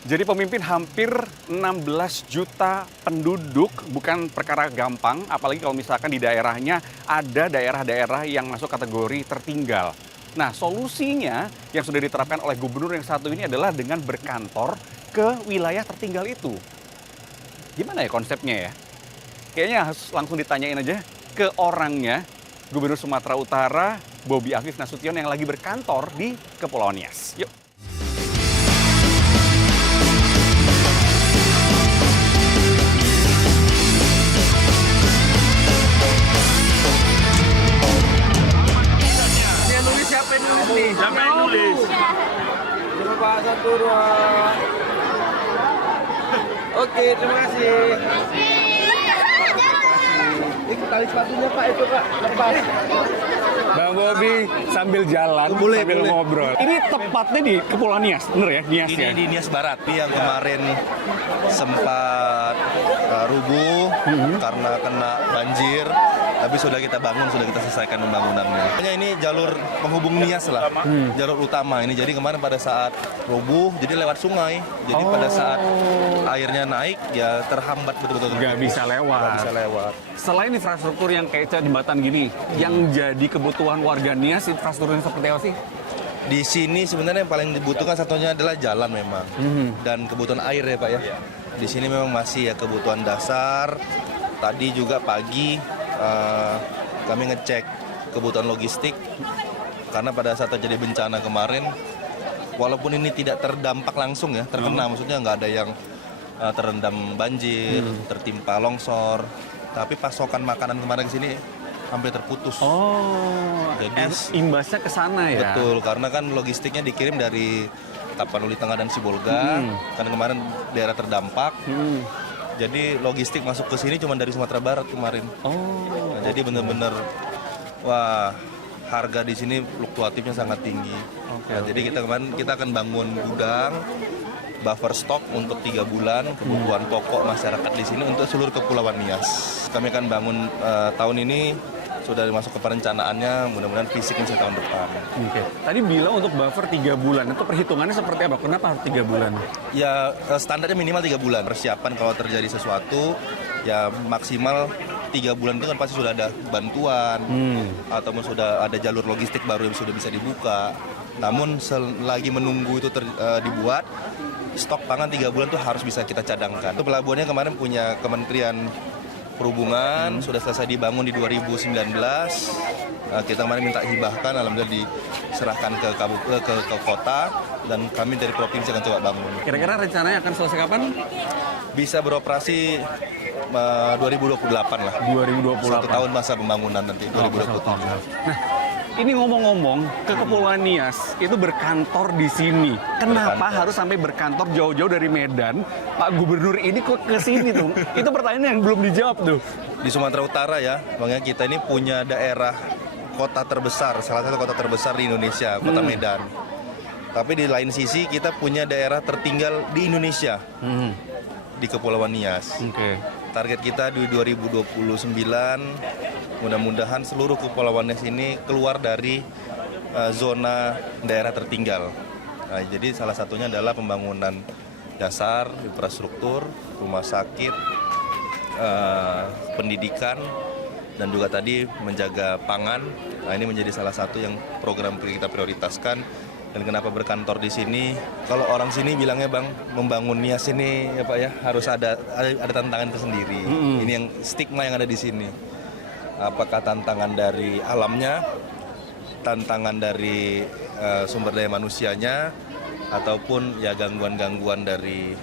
Jadi pemimpin hampir 16 juta penduduk bukan perkara gampang, apalagi kalau misalkan di daerahnya ada daerah-daerah yang masuk kategori tertinggal. Nah, solusinya yang sudah diterapkan oleh gubernur yang satu ini adalah dengan berkantor ke wilayah tertinggal itu. Gimana ya konsepnya ya? Kayaknya harus langsung ditanyain aja ke orangnya, Gubernur Sumatera Utara, Bobi Afif Nasution yang lagi berkantor di Kepulauan Nias. Yuk. Siapa yang nulis nih? Siapa yang nulis? Coba Pak, satu, dua. Oke, terima kasih. Ini tali sepatunya Pak, itu Pak, lepas. Bang Bobi sambil jalan, sambil ngobrol. Ini tepatnya di Kepulauan Nias, bener ya? Nias ya? Ini di Nias Barat, yang kemarin sempat rubuh karena kena banjir, tapi sudah kita bangun, sudah kita selesaikan pembangunannya. Hanya ini jalur penghubung Nias lah, jalur utama ini. Jadi kemarin pada saat rubuh, jadi lewat sungai. Jadi pada saat airnya naik, ya terhambat betul-betul. Nggak bisa lewat. Nggak bisa lewat. Selain infrastruktur yang kayak jembatan gini, yang jadi kebutuhan warga Nias, infrastrukturnya seperti apa sih? Di sini sebenarnya yang paling dibutuhkan satunya adalah jalan memang, dan kebutuhan air ya Pak ya. Di sini memang masih ya kebutuhan dasar. Tadi juga pagi kami ngecek kebutuhan logistik, karena pada saat terjadi bencana kemarin, walaupun ini tidak terdampak langsung ya, terkena, maksudnya nggak ada yang terendam banjir, tertimpa longsor, tapi pasokan makanan kemarin ke sini hampir terputus. Jadi Imbasnya ke sana ya? betul, karena kan logistiknya dikirim dari Tapanuli Tengah dan Sibolga, kan kemarin daerah terdampak. Jadi logistik masuk ke sini cuma dari Sumatera Barat kemarin. Nah, jadi benar-benar wah, harga di sini fluktuatifnya sangat tinggi. Nah, jadi kita akan bangun gudang buffer stok untuk 3 bulan kebutuhan pokok masyarakat di sini untuk seluruh Kepulauan Nias. Kami akan bangun tahun ini, sudah masuk ke perencanaannya, mudah-mudahan fisiknya bisa tahun depan. Oke. Tadi bilang untuk buffer 3 bulan, itu perhitungannya seperti apa? Kenapa harus 3 bulan? Ya standarnya minimal 3 bulan. Persiapan kalau terjadi sesuatu, ya maksimal 3 bulan itu kan pasti sudah ada bantuan, atau sudah ada jalur logistik baru yang sudah bisa dibuka. Namun selagi menunggu itu dibuat, stok pangan 3 bulan itu harus bisa kita cadangkan. Itu pelabuhannya kemarin punya Kementerian Perhubungan, sudah selesai dibangun di 2019. Kita kemarin minta hibahkan, alhamdulillah diserahkan ke kota, dan kami dari provinsi akan coba bangun. Kira-kira rencananya akan selesai kapan? Bisa beroperasi 2028 lah. 2028. 1 tahun masa pembangunan nanti, 2027. Nah, ini ngomong-ngomong, ke Kepulauan Nias itu berkantor di sini. Kenapa harus sampai berkantor jauh-jauh dari Medan? Pak Gubernur ini kok ke sini tuh? Itu pertanyaan yang belum dijawab tuh. Di Sumatera Utara ya, makanya kita ini punya daerah kota terbesar, salah satu kota terbesar di Indonesia, kota Medan. Tapi di lain sisi kita punya daerah tertinggal di Indonesia, di Kepulauan Nias. Target kita di 2029, mudah-mudahan seluruh Kepulauan Nias ini keluar dari zona daerah tertinggal. Nah, jadi salah satunya adalah pembangunan dasar, infrastruktur, rumah sakit, pendidikan, dan juga tadi menjaga pangan. Nah, ini menjadi salah satu yang program kita prioritaskan. Dan kenapa berkantor di sini? Kalau orang sini bilangnya, Bang, membangun Nias ini ya Pak ya, harus ada tantangan tersendiri. Ini yang stigma yang ada di sini. Apakah tantangan dari alamnya, tantangan dari sumber daya manusianya, ataupun ya gangguan-gangguan dari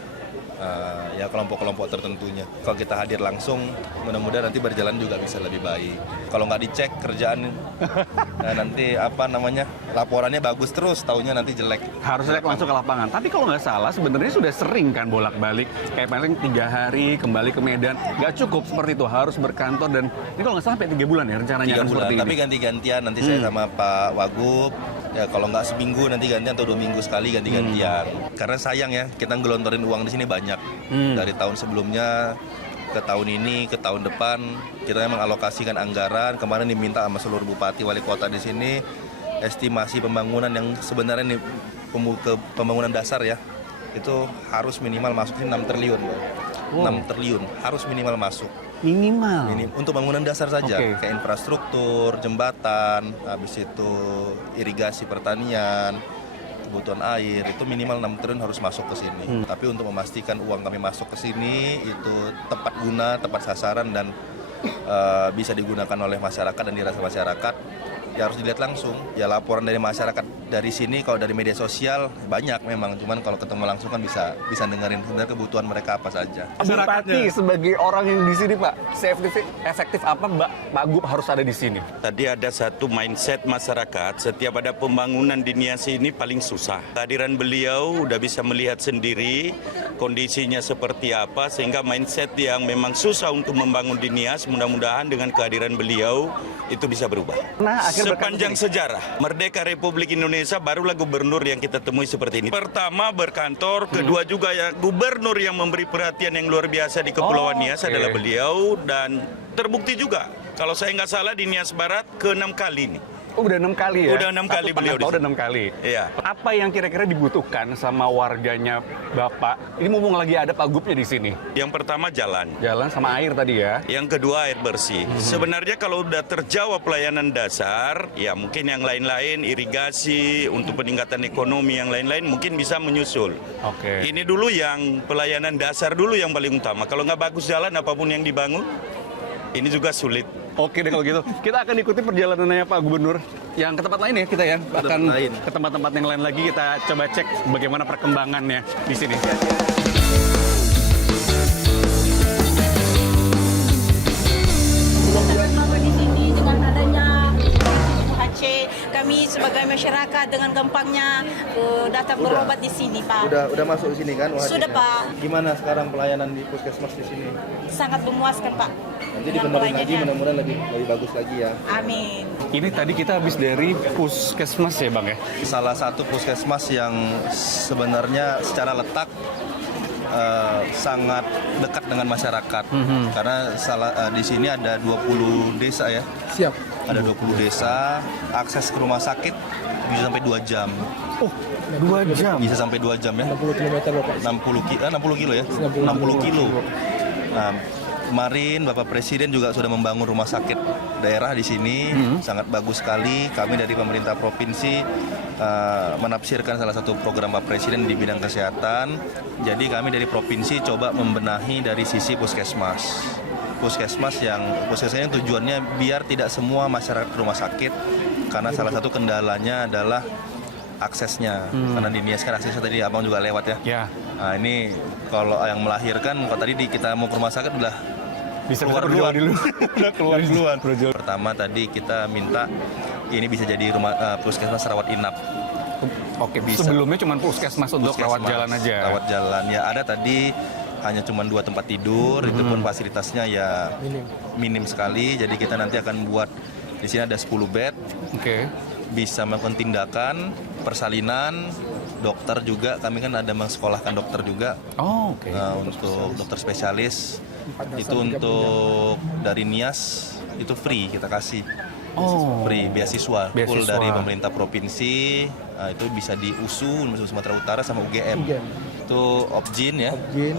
ya kelompok-kelompok tertentunya. Kalau kita hadir langsung, mudah-mudahan nanti berjalan juga bisa lebih baik. Kalau nggak dicek kerjaan, nanti laporannya bagus terus, taunya nanti jelek. Harus langsung ke lapangan. Tapi kalau nggak salah sebenarnya sudah sering kan bolak-balik. Kayak paling 3 hari kembali ke Medan. Nggak cukup seperti itu, harus berkantor. Dan ini kalau nggak salah sampai 3 bulan ya rencananya. 3 bulan, tapi ganti-gantian. Nanti saya sama Pak Wagub, ya kalau nggak seminggu nanti gantian, atau 2 minggu sekali ganti-gantian. Karena sayang ya, kita ngelontorin uang di sini banyak. Dari tahun sebelumnya ke tahun ini, ke tahun depan, kita memang alokasikan anggaran. Kemarin diminta sama seluruh bupati, wali kota di sini, estimasi pembangunan yang sebenarnya ini pembangunan dasar ya, itu harus minimal masuk 6 triliun. Wow. 6 triliun harus minimal masuk. Minimal. Untuk bangunan dasar saja, Oke. kayak infrastruktur, jembatan, habis itu irigasi pertanian, kebutuhan air, itu minimal 6 triliun harus masuk ke sini. Tapi untuk memastikan uang kami masuk ke sini, itu tepat guna, tepat sasaran, dan bisa digunakan oleh masyarakat dan dirasa masyarakat, ya harus dilihat langsung. Ya laporan dari masyarakat dari sini, kalau dari media sosial banyak memang, cuman kalau ketemu langsung kan bisa dengerin sebenarnya kebutuhan mereka apa saja. Bupati sebagai orang yang di sini, Pak, efektif apa Pak Gub harus ada di sini? Tadi ada satu mindset masyarakat, setiap ada pembangunan di Nias ini paling susah. Kehadiran beliau udah bisa melihat sendiri kondisinya seperti apa, sehingga mindset yang memang susah untuk membangun di Nias, mudah-mudahan dengan kehadiran beliau itu bisa berubah. Nah, Sepanjang sejarah Merdeka Republik Indonesia barulah gubernur yang kita temui seperti ini. Pertama berkantor, kedua juga ya gubernur yang memberi perhatian yang luar biasa di Kepulauan Nias adalah beliau, dan terbukti juga kalau saya nggak salah di Nias Barat ke-6 kali ini. Oh, udah 6 kali ya? Udah 6 kali beliau di sini. Udah 6 kali. Iya. Apa yang kira-kira dibutuhkan sama warganya Bapak? Ini mumpung lagi ada Pak Gubnya di sini. Yang pertama jalan. Jalan sama air tadi ya. Yang kedua air bersih. Sebenarnya kalau udah terjawab pelayanan dasar, ya mungkin yang lain-lain, irigasi, untuk peningkatan ekonomi yang lain-lain mungkin bisa menyusul. Oke. Ini dulu yang pelayanan dasar dulu yang paling utama. Kalau nggak bagus jalan apapun yang dibangun, ini juga sulit. Oke deh kalau gitu. Kita akan ikuti perjalanannya Pak Gubernur. Yang ke tempat lain ya kita ya. Akan lain. ke tempat-tempat yang lain lagi kita coba cek bagaimana perkembangannya di sini. Bahwa di sini dengan adanya Aceh, kami sebagai masyarakat dengan gampangnya datang berobat di sini, Pak. Udah masuk di sini kan? Sudah, Pak. Gimana sekarang pelayanan di puskesmas di sini? Sangat memuaskan, Pak. Nanti Dengan dibenerin lagi, pelayanannya. mudah-mudahan lebih bagus lagi ya. Amin. Ini tadi kita habis dari puskesmas ya Bang ya? Salah satu puskesmas yang sebenarnya secara letak sangat dekat dengan masyarakat. Karena di sini ada 20 desa ya. Siap. Ada 20 desa, akses ke rumah sakit bisa sampai 2 jam. Oh, 2 jam. Bisa sampai 2 jam ya. 60 km Bapak. 60 kilo ya. 60 kilo. Nah, kemarin Bapak Presiden juga sudah membangun rumah sakit daerah di sini, sangat bagus sekali. Kami dari pemerintah provinsi menafsirkan salah satu program Pak Presiden di bidang kesehatan. Jadi kami dari provinsi coba membenahi dari sisi puskesmas. Puskesmas yang tujuannya biar tidak semua masyarakat ke rumah sakit, karena salah satu kendalanya adalah aksesnya. Karena di Nias kan aksesnya tadi abang juga lewat ya. Ya. Nah ini kalau yang melahirkan, kalau tadi kita mau ke rumah sakit udah Bisa keluar berjual duluan. Udah keluar duluan. Pertama tadi kita minta ini bisa jadi puskesmas rawat inap. Oke, Bisa. sebelumnya cuma puskesmas untuk rawat Puskesmas, jalan aja. Rawat jalan ya ada tadi hanya cuma 2 tempat tidur, itu pun fasilitasnya ya minim sekali. Jadi kita nanti akan buat di sini ada 10 bed, Oke. bisa melakukan tindakan, persalinan, dokter juga. Kami kan ada mengsekolahkan dokter juga. Oh, oke. Nah, untuk dokter spesialis itu untuk dari Nias itu free kita kasih. Oh. Free beasiswa full Beasiswa. dari pemerintah provinsi. Nah, itu bisa di USU Sumatera Utara sama UGM. Itu Opjin ya. Opjin,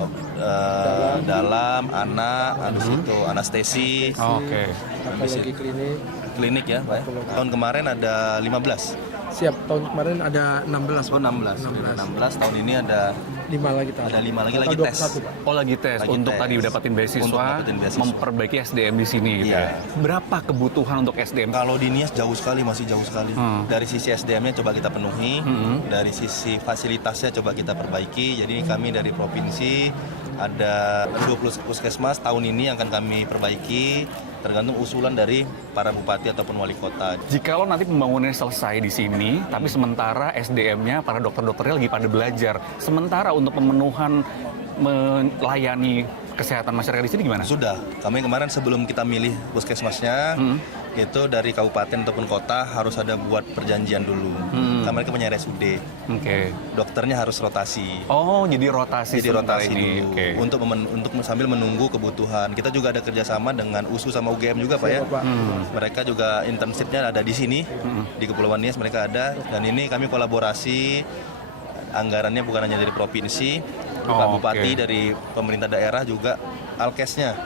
dalam anak, habis itu anestesi, Oke. habis patologi itu klinik. klinik ya, Pak. Tahun kemarin ada 15. Siap. Tahun kemarin ada 16. Oh, 16. 16. Tahun ini ada 5 lagi tahun. Ada 5 lagi Total tes. 21, Pak. Oh, lagi tes Lagi untuk tes. tadi dapatin beasiswa, Untuk dapetin beasiswa. memperbaiki SDM di sini gitu Iya. ya. Berapa kebutuhan untuk SDM? Kalau di Nias jauh sekali, masih jauh sekali. Dari sisi SDM-nya coba kita penuhi, dari sisi fasilitasnya coba kita perbaiki. Jadi kami dari provinsi ada 20 puskesmas tahun ini yang akan kami perbaiki, tergantung usulan dari para bupati ataupun wali kota. Jikalau nanti pembangunannya selesai di sini, tapi sementara SDM-nya, para dokter-dokternya lagi pada belajar. Sementara untuk pemenuhan melayani kesehatan masyarakat di sini gimana? Sudah, kami kemarin sebelum kita milih puskesmasnya, itu dari kabupaten ataupun kota harus ada buat perjanjian dulu. Mereka punya RSUD, Oke. dokternya harus rotasi. Oh, jadi rotasi Jadi sementara rotasi ini. dulu Oke. untuk sambil menunggu kebutuhan. Kita juga ada kerjasama dengan USU sama UGM juga Pak ya. Pak. Mereka juga internshipnya ada di sini di Kepulauan Nias mereka ada, dan ini kami kolaborasi. anggarannya bukan hanya dari provinsi, Oh, Pak Bupati, oke. dari pemerintah daerah juga alkesnya.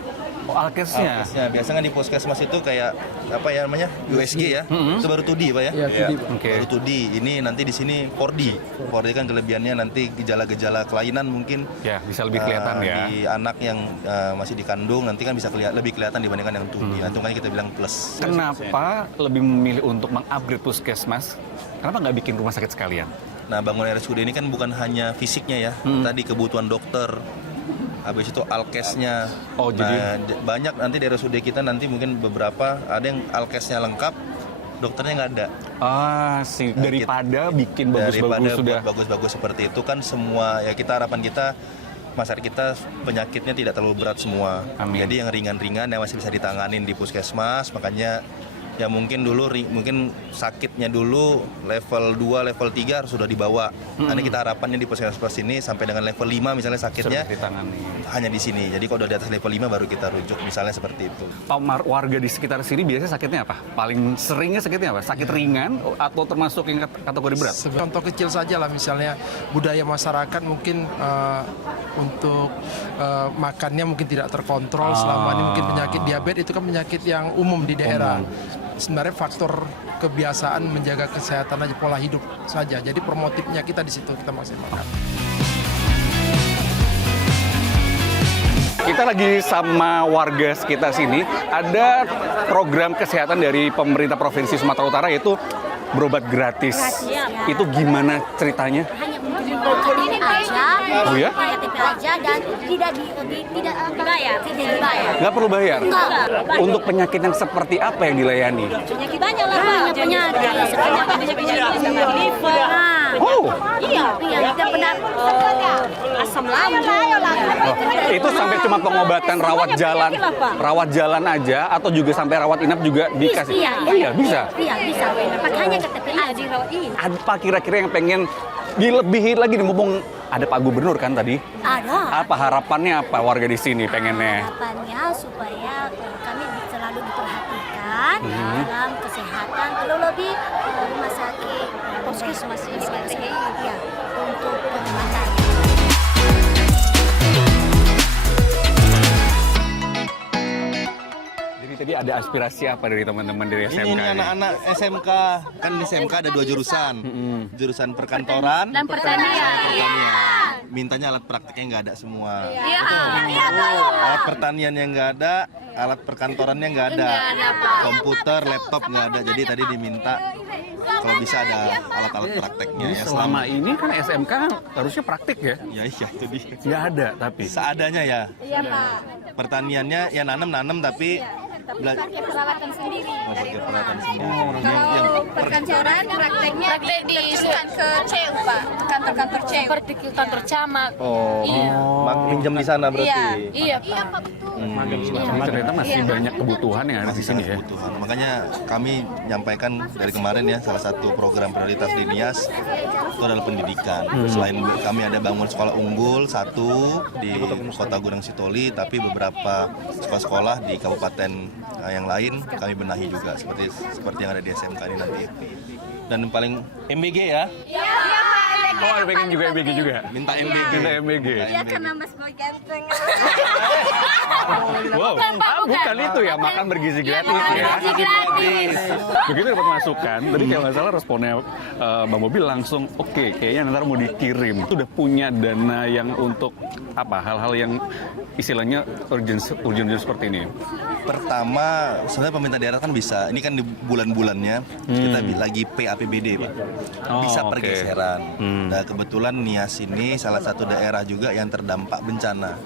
Oh, alkesnya. Biasanya kan di puskesmas itu kayak apa ya namanya USG ya, itu baru tudi Pak ya. Iya, tudi, Pak. Oke. Baru tudi. Ini nanti di sini Pordi. Pordi kan kelebihannya nanti gejala-gejala kelainan mungkin Ya, bisa lebih kelihatan ya. di anak yang masih dikandung nanti kan bisa lebih kelihatan dibandingkan yang tudi. Nah, itu makanya kita bilang plus. Kenapa lebih memilih untuk mengupgrade puskesmas? Kenapa nggak bikin rumah sakit sekalian? Nah, bangun RSUD ini kan bukan hanya fisiknya ya, tadi kebutuhan dokter, habis itu alkesnya. Oh, jadi- banyak nanti di RSUD kita nanti mungkin beberapa ada yang alkesnya lengkap, dokternya nggak ada. Daripada bikin Daripada bagus-bagus sudah. buat bagus-bagus seperti itu kan semua ya harapan kita masyarakat kita penyakitnya tidak terlalu berat semua. Amin. Jadi yang ringan-ringan yang masih bisa ditanganin di puskesmas, makanya ya mungkin dulu mungkin sakitnya dulu level 2, level 3 harus sudah dibawa. Nanti kita harapannya di puskesmas ini sampai dengan level 5 misalnya sakitnya Sudah ditangani. hanya di sini. Jadi kalau udah di atas level 5 baru kita rujuk misalnya seperti itu. Warga di sekitar sini biasanya sakitnya apa? Paling seringnya sakitnya apa? Sakit ringan atau termasuk yang kategori berat? Contoh kecil saja lah, misalnya budaya masyarakat mungkin untuk makannya mungkin tidak terkontrol selama ini, mungkin penyakit diabetes itu kan penyakit yang umum di daerah. Sebenarnya faktor kebiasaan menjaga kesehatan aja, pola hidup saja. Jadi promotifnya kita di situ kita maksimalkan. Kita lagi sama warga sekitar sini. Ada program kesehatan dari pemerintah Provinsi Sumatera Utara yaitu berobat gratis. Itu gimana ceritanya? Hanya untuk KTP aja, Oh ya? KTP aja dan tidak dibayar. Tidak dibayar. Nggak perlu bayar? Enggak. Untuk penyakit yang seperti apa yang dilayani? Penyakit banyak lah, Pak. Penyakit Liver. Oh, Iya, kita pernah Asam lambung. itu sampai cuma pengobatan rawat jalan aja atau juga sampai rawat inap juga dikasih? Iya, Oh iya, bisa. Iya, bisa. Pakainya KTP aja. Apa kira-kira yang pengen dilebihin lagi nih, mumpung ada Pak Gubernur kan tadi? Ada. Apa harapannya apa warga di sini pengennya? Harapannya supaya kami selalu diperhatikan dalam kesehatan, terlebih rumah sakit, puskesmas ya, untuk pengobatan. Jadi tadi ada aspirasi apa dari teman-teman dari SMK? Ini anak-anak SMK, kan di SMK ada 2 jurusan. Jurusan perkantoran Dan pertanian. Mintanya alat prakteknya nggak ada semua. Iya. Alat pertaniannya nggak ada, alat perkantorannya nggak ada. Komputer, laptop nggak ada. Jadi tadi diminta kalau bisa ada alat-alat prakteknya. Jadi Ya, selama ini kan SMK harusnya praktik ya? Ya iya itu dia. Nggak ada tapi. Seadanya ya. Iya, Pak. Pertaniannya ya nanam tapi Pakai peralatan sendiri. pakai peralatan sendiri. Kalau perkantoran praktek diserahkan ke CU, Pak. Kantor-kantor CU. Seperti kantor camat. Oh, pinjam di sana berarti. Iya, Pak. Jadi ternyata masih banyak kebutuhan yang ada di sini ya. Kebutuhan. Makanya kami nyampaikan dari kemarin ya, salah satu program prioritas di Nias itu adalah pendidikan. Selain kami ada bangun sekolah unggul satu di Kota Gunung Sitoli, tapi beberapa sekolah-sekolah di kabupaten yang lain kami benahi juga seperti yang ada di SMK ini nanti. Dan yang paling MBG ya, Oh, ada pengen juga MBG juga. minta MBG. Minta MBG. Iya, karena Mas Boy ganteng. Wow, bukan itu ya, makan bergizi gratis ya. Begitu dapat masukan, tadi kalau nggak salah responnya Bang Mobil langsung, oke, kayaknya nanti mau dikirim. Itu udah punya dana yang untuk apa, hal-hal yang istilahnya urgent seperti ini. Pertama, sebenarnya pemerintah daerah kan bisa, ini kan di bulan-bulannya kita lagi PAPBD Pak, bisa Oh, oke. pergeseran. Nah kebetulan Nias ini salah satu daerah juga yang terdampak bencana.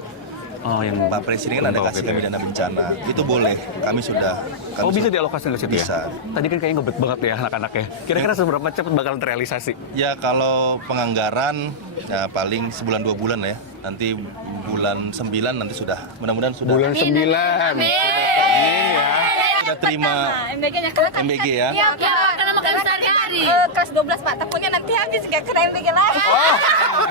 Oh, yang Pak Presiden kan ada Untuk kasih gitu kami ya. dana bencana, itu boleh, kami sudah. Oh, bisa dialokasikan ke situ Bisa. ya? Tadi kan kayaknya ngebet banget ya anak-anaknya. Kira-kira seberapa cepat bakalan terrealisasi? Ya kalau penganggaran ya paling sebulan 2 bulan ya. Nanti bulan 9 nanti sudah, mudah-mudahan sudah. Bulan 9. Amin ya. Sudah terima MBG-nya kan MBG ya. Iya, karena makan sehari-hari. Kelas 12, Pak. Takutnya nanti habis gak kena MBG lagi. Oh,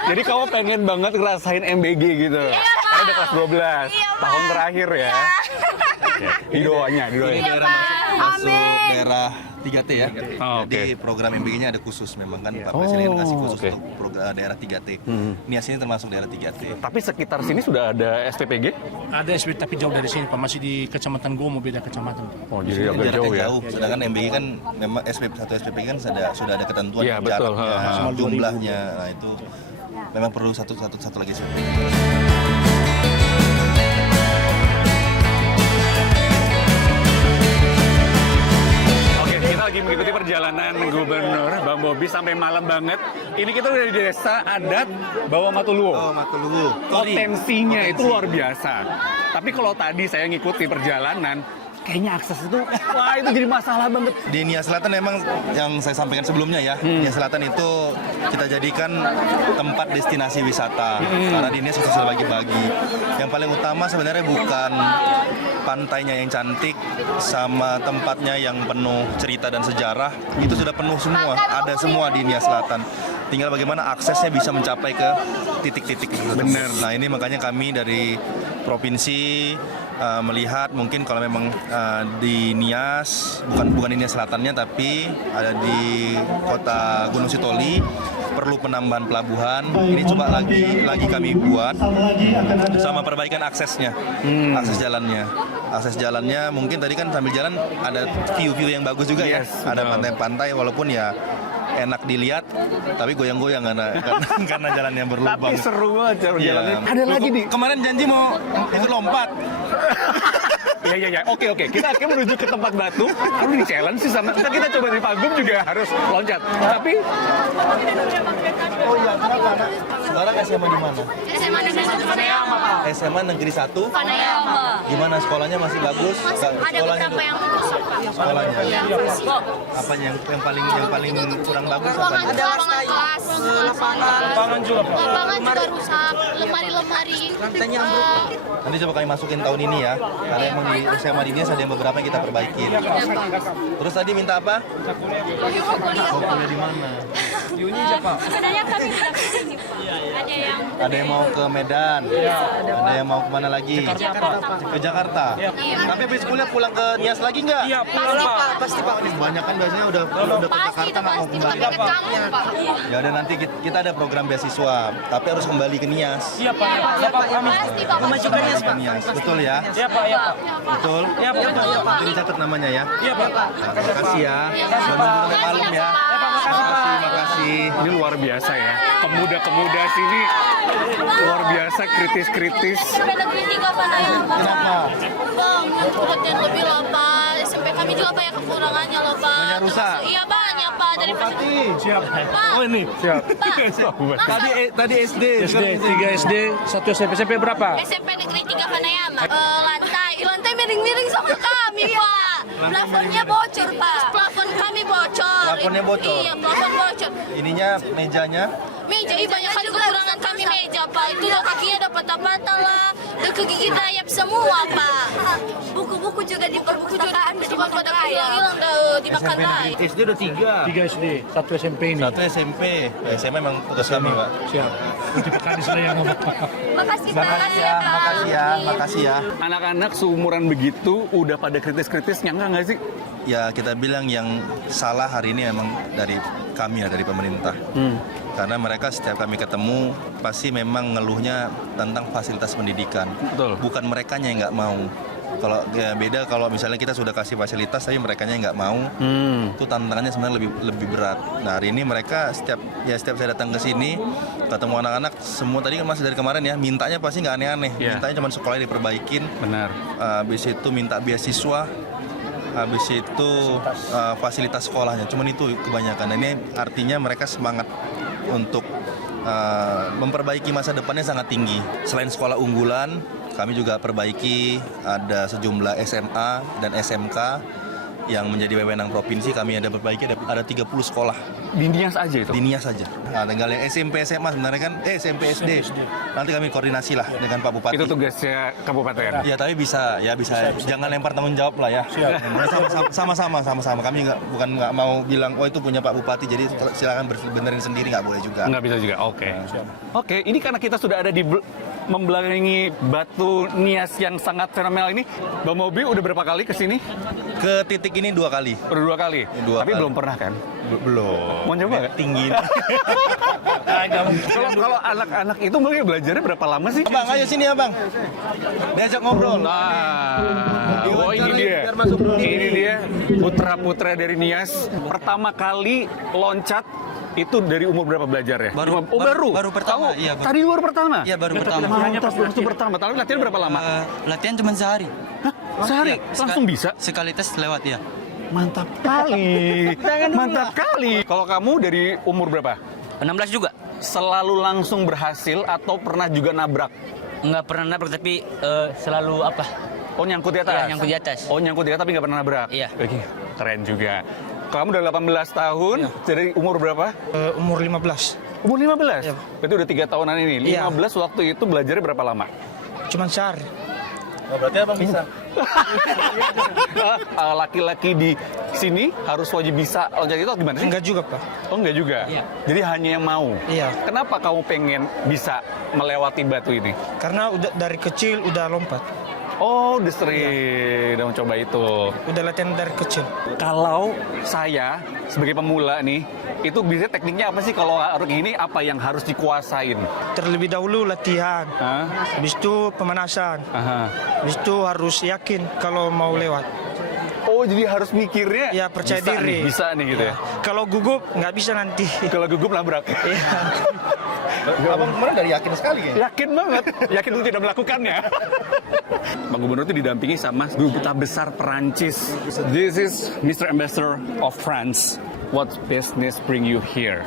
jadi kamu pengen banget ngerasain MBG gitu? Karena udah kelas 12, tahun terakhir ya. Oke. Di doanya. Ini daerah masuk masuk daerah 3T ya. Oh, oke. Jadi program MBG-nya ada khusus memang kan Pak Presiden kasih khusus oke. untuk program daerah 3T. Nias ini termasuk daerah 3T. Tapi sekitar sini sudah ada SPPG? Ada SP tapi jauh dari sini Pak, masih di Kecamatan Gomo, beda kecamatan. Oh, Ini jadi agak jauh jaraknya ya. jauh. Sedangkan MBG kan memang satu SPPG kan sudah ada ketentuan Iya, betul. jaraknya, jumlahnya. Nah itu memang perlu satu lagi SPPG. Oke, kita lagi mengikuti perjalanan Gubernur Bang Bobi sampai malam banget. Ini kita udah di desa adat Bawah Matuluo. Oh, Matuluhu. Potensinya itu luar biasa. Tapi kalau tadi saya ngikuti perjalanan, kayaknya akses itu, wah itu jadi masalah banget. Di Nia Selatan memang yang saya sampaikan sebelumnya ya, Nia Selatan itu kita jadikan tempat destinasi wisata. Karena di Nia sudah bagi-bagi. Yang paling utama sebenarnya bukan pantainya yang cantik sama tempatnya yang penuh cerita dan sejarah. Itu sudah penuh semua, ada semua di Nia Selatan. Tinggal bagaimana aksesnya bisa mencapai ke titik-titik tersebut. Benar. Nah ini makanya kami dari provinsi melihat mungkin kalau memang di Nias, bukan di Nias Selatannya tapi ada di kota Gunung Sitoli perlu penambahan pelabuhan. Ini coba lagi kami buat sama perbaikan aksesnya, akses jalannya mungkin tadi kan sambil jalan ada view yang bagus juga ya, ada pantai-pantai walaupun ya enak dilihat tapi goyang-goyang karena jalan yang berlubang. Tapi seru banget cara Iya. jalannya. Ada lagi nih. Kemarin janji mau ikut lompat. Ya. Oke. Kita akan menuju ke tempat batu. Harus di challenge sih sama. Kita coba di panggung juga harus loncat. Tapi Oh iya, kenapa anak? Sekarang SMA di mana? SMA Negeri 1 Panayama, Pak. SMA Negeri 1. Panayama. Gimana sekolahnya masih bagus? Ada beberapa yang rusak, Pak. Sekolahnya. Kok? Apa yang paling kurang bagus apa? Ada ruangan kelas, lapangan juga rusak, lemari-lemari. Lantainya Nanti coba kami masukin tahun ini ya. Karena emang di SMA di Nias ada yang beberapa yang kita perbaikin. Terus tadi minta apa? Mau kuliah di mana? sebenarnya kami tidak ke sini, Pak. Ada yang mau ke Medan, ada yang mau kemana lagi? Ke Jakarta. Tapi habis kuliah pulang ke Nias lagi nggak? Iya, Pasti, Pak. pasti Pak. Banyak kan biasanya udah ke Pasti itu Jakarta nggak mau pasti bukan kembali. dekat kamu, Pak. Ya udah nanti kita ada program beasiswa, tapi harus kembali ke Nias. Pasti, Pak. Kembali ke Nias, betul ya? Iya, Pak. Iya, Pak. Betul? Iya, Pak. Nanti dicatat namanya ya? Iya, Pak. Terima kasih ya. Menunggu sampai malam ya. Makasih. ini luar biasa ya. Pemuda-pemuda sini luar biasa kritis-kritis. SMP Negeri 3 Panayama. Kenapa? Bang, latihan lebih lah, Pak. SMP kami juga banyak kekurangannya loh, Pak. Banyak rusak? Iya, banyak, Pak. Dari Siap. Pak. Oh ini, Siap. Tadi SD. SD, 3 SD, 1 SMP. SMP berapa? SMP Negeri 3 Panayama. Lantai miring-miring sama kami, Pak. Plafonnya bocor, Pak. Plafon kami bocor. Plafonnya bocor? Iya, plafon bocor. Ininya mejanya. Meja, banyak kan kekurangan kami meja, Pak. Itu udah kakinya udah patah-patah lah. Udah kegigit rayap semua, Pak. Buku-buku juga di perpustakaan udah pada hilang udah dimakan rayap. SD udah 3 SD, 1 SMP ini. Satu SMP. SMA memang tugas kami, Pak. Siap. Untuk Pekadis saya yang ngomong. Makasih, Pak. Makasih ya. Anak-anak seumuran begitu udah pada kritis-kritis nyangka nggak sih? Ya kita bilang yang salah hari ini memang dari kami ya, dari pemerintah. Karena mereka setiap kami ketemu pasti memang ngeluhnya tentang fasilitas pendidikan. Betul. Bukan merekanya yang nggak mau. Kalau ya beda kalau misalnya kita sudah kasih fasilitas tapi merekanya nggak mau, itu tantangannya sebenarnya lebih berat. Nah hari ini mereka setiap saya datang ke sini ketemu anak-anak semua tadi kan masih dari kemarin ya mintanya pasti nggak aneh-aneh, Iya. mintanya cuma sekolah diperbaikin, Benar. habis itu minta beasiswa, habis itu fasilitas sekolahnya, cuman itu kebanyakan. Ini artinya mereka semangat untuk memperbaiki masa depannya sangat tinggi. Selain sekolah unggulan, kami juga perbaiki ada sejumlah SMA dan SMK yang menjadi wewenang provinsi. Kami ada perbaiki ada 30 sekolah Di Nias aja itu. di Nias saja. Nah, tinggal yang SMP SMA sebenarnya kan SMP SD. Nanti kami koordinasi lah dengan Pak Bupati. Itu tugasnya kabupaten. Ya tapi bisa. Jangan lempar tanggung jawab lah ya. Sama-sama. Kami nggak mau bilang oh itu punya Pak Bupati jadi silakan benerin sendiri, nggak boleh juga. Nggak bisa juga. Oke. Oke, ini karena kita sudah ada di membelakangi Batu Nias yang sangat fenomenal ini, Bang Mobi udah berapa kali ke sini? Ke titik ini 2 kali. Udah 2 kali. Dua Tapi kali. belum pernah kan? Belum. Mau nyoba nggak? Tinggi. Kalau anak-anak itu mungkin belajarnya berapa lama sih? Bang, ayo sini ya Bang. Diajak ngobrol. Nah, oh ini dia. Ini dia putra-putra dari Nias. Pertama kali loncat itu dari umur berapa belajarnya? Baru pertama, iya, baru. Tadi baru pertama? Iya, baru pertama. Mantap, waktu pertama. Tapi latihan berapa lama? Latihan cuma sehari. Hah? Sehari? Iya, Langsung bisa? Sekali tes lewat ya. Mantap kali. Mantap kali. Kalau kamu dari umur berapa? 16 juga. Selalu langsung berhasil atau pernah juga nabrak? Nggak pernah nabrak tapi selalu apa? Oh, nyangkut di atas? Iya, nyangkut di atas. Oh, nyangkut di atas tapi nggak pernah nabrak? Iya. Oke, keren juga. Kamu udah 18 tahun, dari umur berapa? Umur 15. Umur 15? Iya. Berarti udah 3 tahunan ini. Iya. 15 waktu itu belajarnya berapa lama? Cuman sehari. Berarti Abang bisa. Laki-laki di sini harus wajib bisa loncat itu atau gimana sih? Enggak juga, Pak. Oh, enggak juga? Iya. Jadi hanya yang mau? Iya. Kenapa kamu pengen bisa melewati batu ini? Karena udah dari kecil udah lompat. Oh, udah sering udah mencoba itu. Udah latihan dari kecil. Kalau saya sebagai pemula nih, itu biasanya tekniknya apa sih kalau harus gini, apa yang harus dikuasain? Terlebih dahulu latihan. Hah? Habis itu pemanasan. Aha. Habis itu harus yakin kalau mau lewat. Oh, jadi harus mikirnya Ya, percaya bisa diri. nih, bisa nih gitu ya. Kalau gugup nggak bisa nanti. Kalau gugup nabrak. Abang kemarin dari yakin sekali kayaknya. Yakin banget, yakin untuk tidak melakukannya. Bang Gubernur itu didampingi sama Duta Besar Perancis. This is Mr. Ambassador of France. What business bring you here?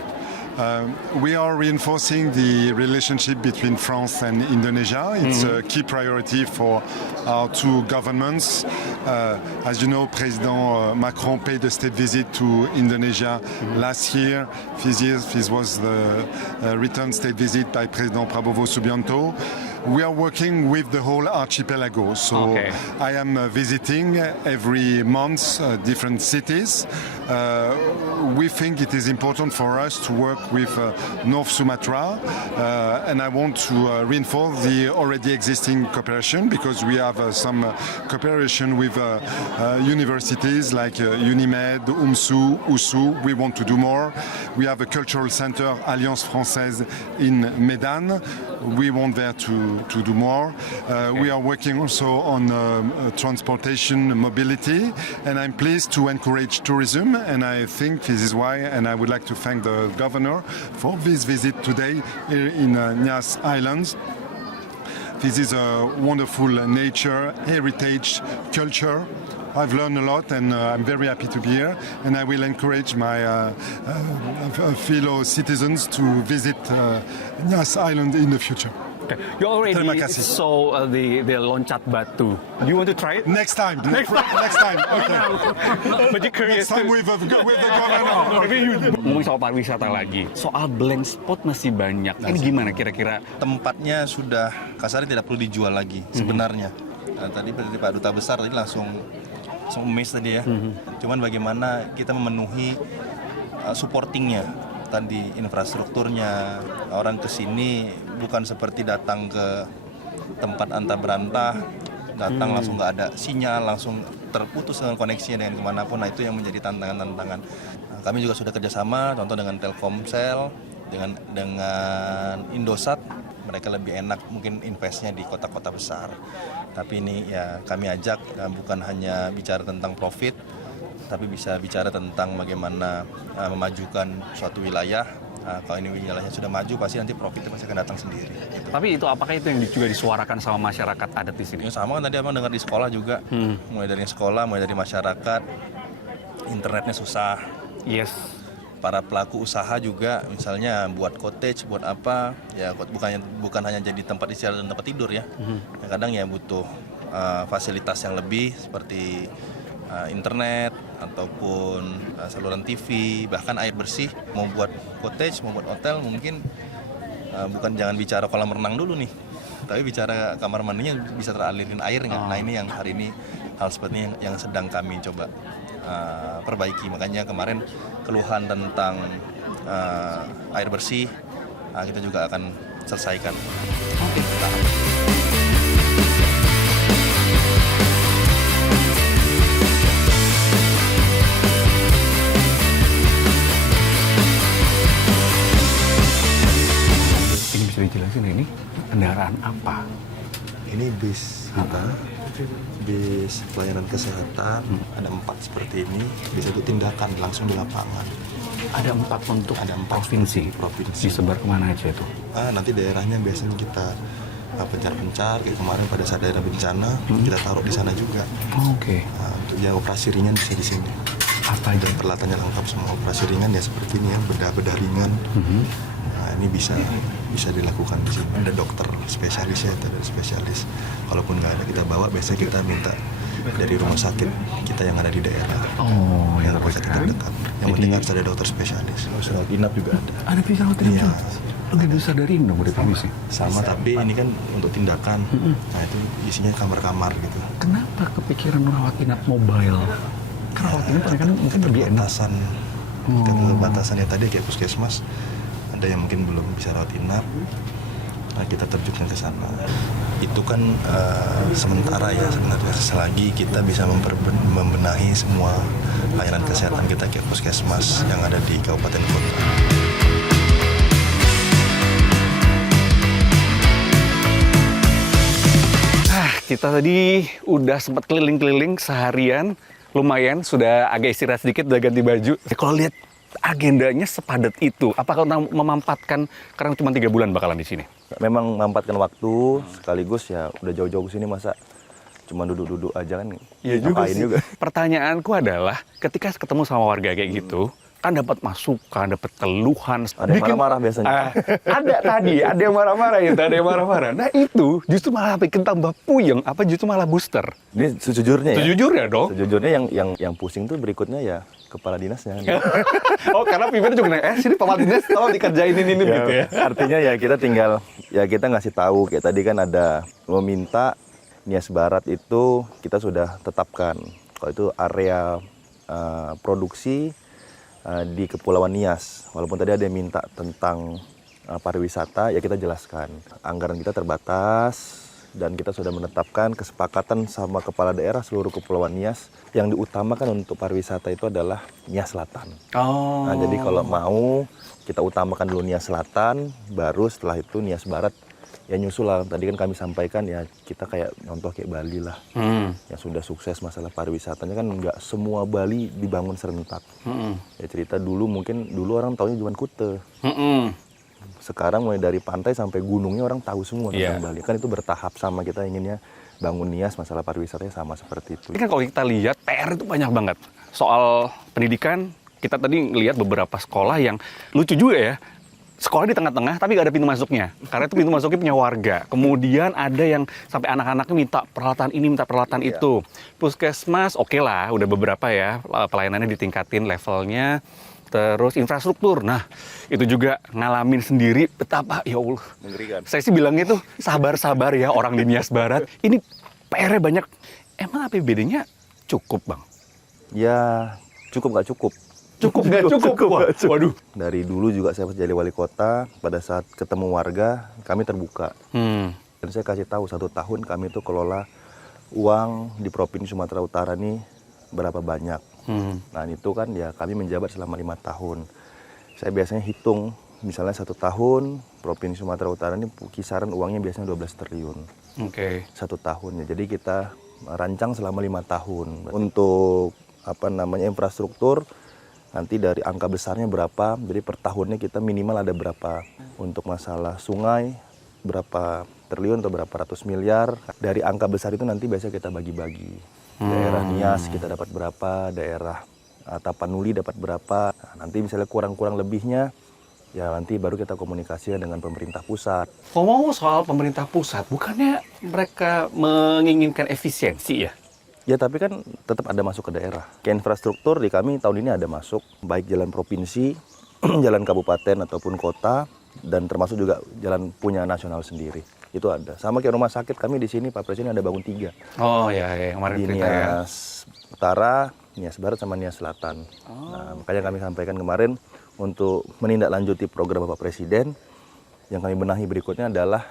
We are reinforcing the relationship between France and Indonesia. It's a key priority for our two governments. As you know, President Macron paid a state visit to Indonesia last year. This was the return state visit by President Prabowo Subianto. We are working with the whole archipelago. So Okay. I am visiting every month different cities. We think it is important for us to work with North Sumatra, and I want to reinforce the already existing cooperation because we have some cooperation with universities like Unimed, UMSU, USU. We want to do more. We have a cultural center, Alliance Française, in Medan. We want there to do more. We are working also on transportation mobility, and I'm pleased to encourage tourism, and I think this is why, and I would like to thank the governor for this visit today here in Nias Islands. This is a wonderful nature, heritage, culture. I've learned a lot and I'm very happy to be here, and I will encourage my fellow citizens to visit Nias Island in the future. You already Terima kasih. saw the loncat batu. Do you want to try it? Next time. Next time. Okay. But you curious Next time too? with the governor. Ngomong soal pariwisata lagi, soal blank spot masih banyak. Ini gimana kira-kira? Tempatnya sudah kasarnya tidak perlu dijual lagi sebenarnya. Tadi Pak Duta Besar tadi langsung miss tadi ya. Cuman bagaimana kita memenuhi supportingnya, tadi infrastrukturnya. Orang ke sini bukan seperti datang ke tempat antah berantah, datang langsung nggak ada sinyal, langsung terputus dengan koneksinya dengan kemanapun. Nah, itu yang menjadi tantangan-tantangan. Nah, kami juga sudah kerjasama, contoh dengan Telkomsel, dengan Indosat. Mereka lebih enak mungkin investnya di kota-kota besar. Tapi ini ya kami ajak bukan hanya bicara tentang profit, tapi bisa bicara tentang bagaimana memajukan suatu wilayah. Nah, kalau ini wilayahnya sudah maju, pasti nanti profitnya pasti akan datang sendiri. Gitu. Tapi itu apakah itu yang juga disuarakan sama masyarakat adat di sini? Ya, sama kan tadi abang dengar di sekolah juga, mulai dari sekolah, mulai dari masyarakat, internetnya susah. Yes. Para pelaku usaha juga, misalnya buat cottage, buat apa, ya bukan hanya jadi tempat istirahat dan tempat tidur ya. Ya kadang ya butuh fasilitas yang lebih seperti internet ataupun saluran TV, bahkan air bersih. Mau buat cottage, mau buat hotel, mungkin bukan jangan bicara kolam renang dulu nih, tapi bicara kamar mandinya bisa teralirin air nggak? Nah ini yang hari ini hal seperti ini yang sedang kami coba perbaiki. Makanya kemarin keluhan tentang air bersih, kita juga akan selesaikan. Ini bisa dijelasin ini kendaraan apa? Ini bis kita, bis pelayanan kesehatan, ada 4 seperti ini, bisa itu tindakan langsung di lapangan. Ada 4 untuk Ada 4 provinsi. provinsi. Disebar kemana aja itu? Nanti daerahnya biasanya kita pencar-pencar, kayak kemarin pada saat daerah bencana, kita taruh di sana juga. Oke. Untuk ya operasi ringan bisa di sini. Apa Dan peralatannya lengkap semua. Operasi ringan ya seperti ini ya, bedah-bedah ringan. Nah, ini bisa dilakukan di sini. Ada dokter spesialis ya, ada spesialis. Kalaupun nggak ada kita bawa, biasanya kita minta dari rumah sakit kita yang ada di daerah. Oh, Yang rumah sakit terdekat. Yang penting harus ada dokter spesialis. Rawat inap juga ada. Ada pesawat ini Iya. lebih besar dari ini dong, udah permisi. Sama tapi ini kan untuk tindakan. Nah itu isinya kamar-kamar gitu. Kenapa kepikiran merawat inap mobile? Karena rawat inap kan mungkin lebih enak. Batasan. Batasannya tadi kayak puskesmas. Ada yang mungkin belum bisa rawat inap. Nah, kita terjunkan ke sana. Itu kan sementara ya sebenarnya. Selagi kita bisa membenahi semua layanan kesehatan kita kayak puskesmas yang ada di kabupaten kota. Kita tadi udah sempat keliling-keliling seharian, lumayan sudah agak istirahat sedikit, udah ganti baju. Kalau lihat agendanya sepadat itu, apakah memampatkan karena cuma 3 bulan bakalan di sini? Memang memampatkan waktu sekaligus ya udah jauh-jauh ke sini masa cuma duduk-duduk aja kan. Iya juga ngapain sih. juga. Pertanyaanku adalah ketika ketemu sama warga kayak gitu, kan dapat masukan, dapat keluhan. Ada yang marah-marah biasanya. Ada yang marah-marah itu, ada yang marah-marah. Nah itu justru malah bikin tambah puyeng, apa justru malah booster? Ini sejujurnya ya. Sejujurnya dong. Sejujurnya yang pusing tuh berikutnya ya kepala dinasnya. Oh karena pimpinnya juga sini kepala dinas tolong dikerjain ini gitu ya. Artinya ya kita tinggal ya kita ngasih tahu kayak tadi kan ada meminta Nias Barat itu kita sudah tetapkan kalau itu area produksi di Kepulauan Nias. Walaupun tadi ada yang minta tentang pariwisata, ya kita jelaskan. Anggaran kita terbatas dan kita sudah menetapkan kesepakatan sama kepala daerah seluruh Kepulauan Nias. Yang diutamakan untuk pariwisata itu adalah Nias Selatan. Oh. Nah, jadi kalau mau kita utamakan dulu Nias Selatan, baru setelah itu Nias Barat ya nyusul lah. Tadi kan kami sampaikan ya kita kayak contoh kayak Bali lah. Yang sudah sukses masalah pariwisatanya kan nggak semua Bali dibangun serentak. Ya cerita dulu mungkin dulu orang taunya cuma Kute. Sekarang mulai dari pantai sampai gunungnya orang tahu semua tentang Bali. Kan itu bertahap sama kita inginnya bangun Nias masalah pariwisatanya sama seperti itu. Ini kan kalau kita lihat PR itu banyak banget. Soal pendidikan kita tadi ngelihat beberapa sekolah yang lucu juga ya. Sekolah di tengah-tengah tapi nggak ada pintu masuknya. Karena itu pintu masuknya punya warga. Kemudian ada yang sampai anak-anaknya minta peralatan ini, minta peralatan itu. Puskesmas oke lah, udah beberapa ya pelayanannya ditingkatin levelnya. Terus infrastruktur, nah itu juga ngalamin sendiri betapa ya Allah. Mengerikan. Saya sih bilangnya tuh sabar-sabar ya orang di Nias Barat. Ini PR-nya banyak. Emang APBD-nya cukup bang? Ya cukup nggak cukup. Cukup nggak cukup? Waduh. Dari dulu juga saya jadi wali kota, pada saat ketemu warga kami terbuka. Dan saya kasih tahu 1 tahun kami itu kelola uang di Provinsi Sumatera Utara nih berapa banyak. Nah itu kan ya kami menjabat selama 5 tahun. Saya biasanya hitung misalnya 1 tahun Provinsi Sumatera Utara ini kisaran uangnya biasanya 12 triliun. Oke. 1 tahunnya. Jadi kita rancang selama 5 tahun untuk infrastruktur. Nanti dari angka besarnya berapa, jadi per tahunnya kita minimal ada berapa. Untuk masalah sungai, berapa triliun atau berapa ratus miliar. Dari angka besar itu nanti biasa kita bagi-bagi. Daerah Nias kita dapat berapa, daerah Tapanuli dapat berapa. Nah, nanti misalnya kurang-kurang lebihnya, ya nanti baru kita komunikasikan dengan pemerintah pusat. Ngomong soal pemerintah pusat, bukannya mereka menginginkan efisiensi ya? Ya tapi kan tetap ada masuk ke daerah. Ke infrastruktur di kami tahun ini ada masuk, baik jalan provinsi, jalan kabupaten ataupun kota, dan termasuk juga jalan punya nasional sendiri. Itu ada. Sama kayak rumah sakit kami di sini Pak Presiden ada bangun 3. Oh ya, kemarin Di cerita ya. Nias Utara, Nias Barat sama Nias Selatan. Nah, makanya kami sampaikan kemarin untuk menindaklanjuti program Bapak Presiden, Yang kami benahi berikutnya adalah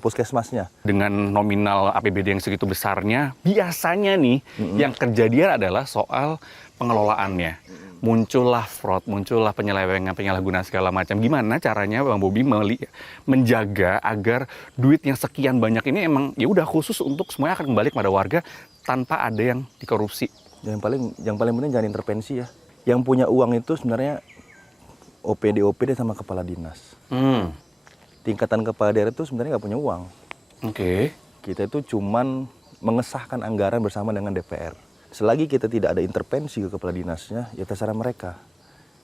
puskesmasnya. Dengan nominal APBD yang segitu besarnya, biasanya nih yang kejadian adalah soal pengelolaannya. Muncullah fraud, muncullah penyelewengan, penyalahgunaan segala macam. Gimana caranya Bang Bobi menjaga agar duit yang sekian banyak ini emang ya udah khusus untuk semuanya akan kembali kepada warga tanpa ada yang dikorupsi? Yang paling penting jangan intervensi ya. Yang punya uang itu sebenarnya OPD sama kepala dinas. Tingkatan kepala daerah itu sebenarnya nggak punya uang. Oke. Kita itu cuman mengesahkan anggaran bersama dengan DPR. Selagi kita tidak ada intervensi ke kepala dinasnya, ya terserah mereka.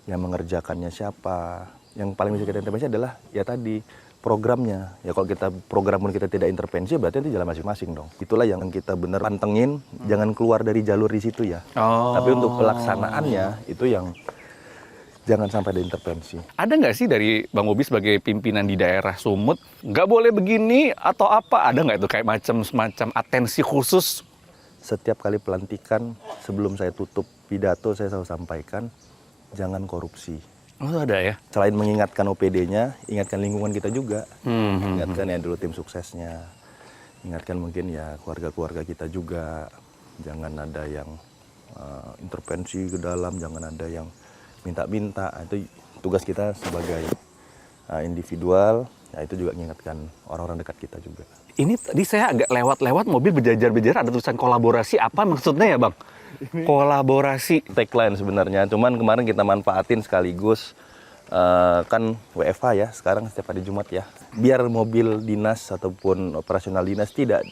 Yang mengerjakannya siapa. Yang paling bisa kita intervensi adalah ya tadi programnya. Ya kalau program pun kita tidak intervensi, berarti nanti jalan masing-masing dong. Itulah yang kita benar pantengin, jangan keluar dari jalur di situ ya. Tapi untuk pelaksanaannya itu yang jangan sampai ada intervensi. Ada nggak sih dari Bang Bobi sebagai pimpinan di daerah Sumut, nggak boleh begini atau apa? Ada nggak itu kayak semacam atensi khusus? Setiap kali pelantikan, sebelum saya tutup pidato, saya selalu sampaikan, jangan korupsi. Oh ada ya? Selain mengingatkan OPD-nya, ingatkan lingkungan kita juga. Ingatkan ya dulu tim suksesnya. Ingatkan mungkin ya keluarga-keluarga kita juga. Jangan ada yang intervensi ke dalam, jangan ada yang minta-minta. Itu tugas kita sebagai individual, ya itu juga mengingatkan orang-orang dekat kita juga. Ini tadi saya agak lewat-lewat mobil berjajar-berjajar ada tulisan kolaborasi, apa maksudnya ya Bang? Kolaborasi. Tagline sebenarnya, cuman kemarin kita manfaatin sekaligus kan WFH ya, sekarang setiap hari Jumat ya. Biar mobil dinas ataupun operasional dinas tidak